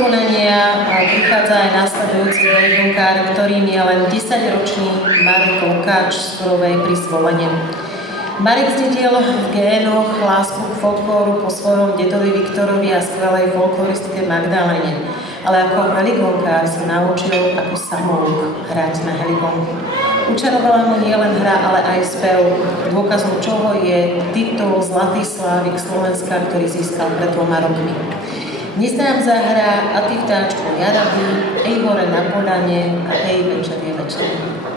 povolenia prichádza aj nasledujúci heligonkár, ktorým je len 10-ročný Marek Lukáč z Turovej pri Svolene. Marek zdedil v génoch lásku k folklóru po svojom dedovi Viktorovi a skvelej folkloristke Magdalene. Ale ako heligonkár sa naučil ako samouk hrať na heligonku. Učarovala mu nielen hra, ale aj spev, dôkazom čoho je titul Zlatý Slávik Slovenska, ktorý získal pred 2 rokmi. Dnes nám zahrá A ty vtáčku Jarabí, Ej hore na Podane a Ej večer je večer.